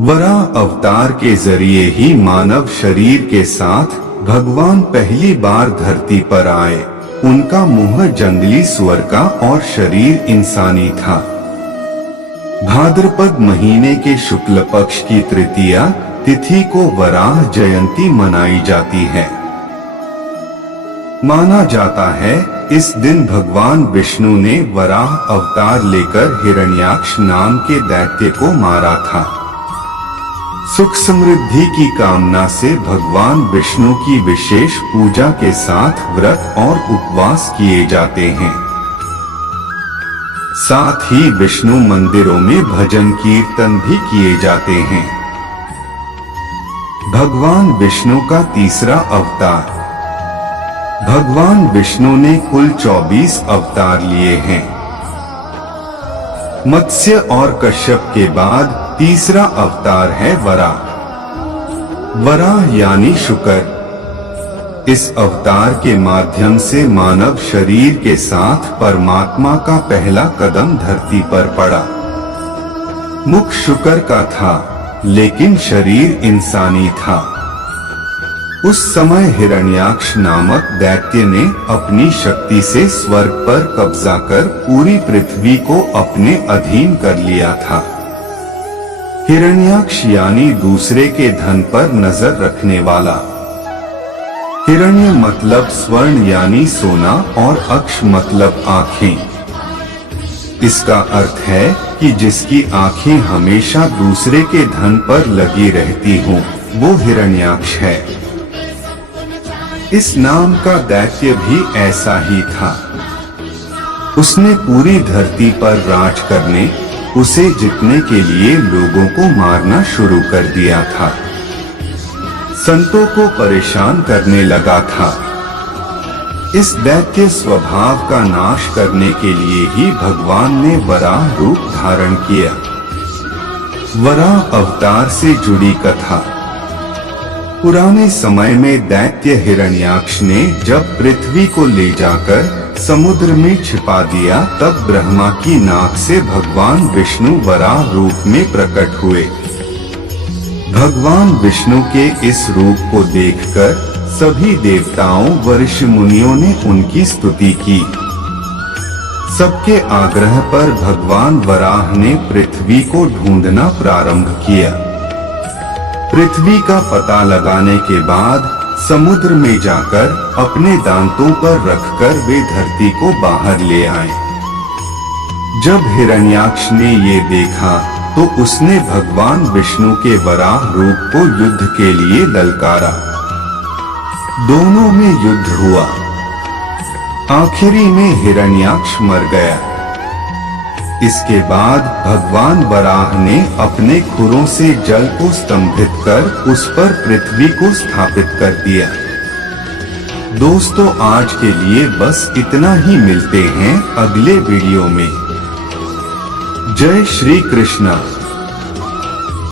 वराह अवतार के जरिए ही मानव शरीर के साथ भगवान पहली बार धरती पर आए। उनका मुंह जंगली सुअर का और शरीर इंसानी था। भाद्रपद महीने के शुक्ल पक्ष की तृतीया तिथि को वराह जयंती मनाई जाती है। माना जाता है इस दिन भगवान विष्णु ने वराह अवतार लेकर हिरण्याक्ष नाम के दैत्य को मारा था। सुख समृद्धि की कामना से भगवान विष्णु की विशेष पूजा के साथ व्रत और उपवास किए जाते हैं। साथ ही विष्णु मंदिरों में भजन कीर्तन भी किए जाते हैं। भगवान विष्णु का तीसरा अवतार। भगवान विष्णु ने कुल 24 अवतार लिए हैं। मत्स्य और कश्यप के बाद तीसरा अवतार है वराह। वराह यानी शुकर। इस अवतार के माध्यम से मानव शरीर के साथ परमात्मा का पहला कदम धरती पर पड़ा। मुख शुकर का था, लेकिन शरीर इंसानी था। उस समय हिरण्याक्ष नामक दैत्य ने अपनी शक्ति से स्वर्ग पर कब्जा कर पूरी पृथ्वी को अपने अधीन कर लिया था। हिरण्याक्ष यानी दूसरे के धन पर नजर रखने वाला। हिरण्य मतलब स्वर्ण यानी सोना और अक्ष मतलब आँखें। इसका अर्थ है कि जिसकी आँखें हमेशा दूसरे के धन पर लगी रहती हों, वो हिरण्याक्ष है। इस नाम का दैत्य भी ऐसा ही था। उसने पूरी धरती पर राज करने, उसे जीतने के लिए लोगों को मारना शुरू कर दिया था। संतों को परेशान करने लगा था। इस दैत्य स्वभाव का नाश करने के लिए ही भगवान ने वराह रूप धारण किया। वराह अवतार से जुड़ी कथा। पुराने समय में दैत्य हिरण्याक्ष ने जब पृथ्वी को ले जाकर समुद्र में छिपा दिया, तब ब्रह्मा की नाक से भगवान विष्णु वराह रूप में प्रकट हुए। भगवान विष्णु के इस रूप को देखकर सभी देवताओं व ऋषि मुनियों ने उनकी स्तुति की। सबके आग्रह पर भगवान वराह ने पृथ्वी को ढूंढना प्रारंभ किया। पृथ्वी का पता लगाने के बाद समुद्र में जाकर अपने दांतों पर रखकर वे धरती को बाहर ले आए। जब हिरण्याक्ष ने ये देखा तो उसने भगवान विष्णु के वराह रूप को युद्ध के लिए ललकारा। दोनों में युद्ध हुआ। आखिरी में हिरण्याक्ष मर गया। इसके बाद भगवान वराह ने अपने खुरों से जल को स्तंभित कर उस पर पृथ्वी को स्थापित कर दिया। दोस्तों, आज के लिए बस इतना ही। मिलते हैं अगले वीडियो में। जय श्री कृष्णा।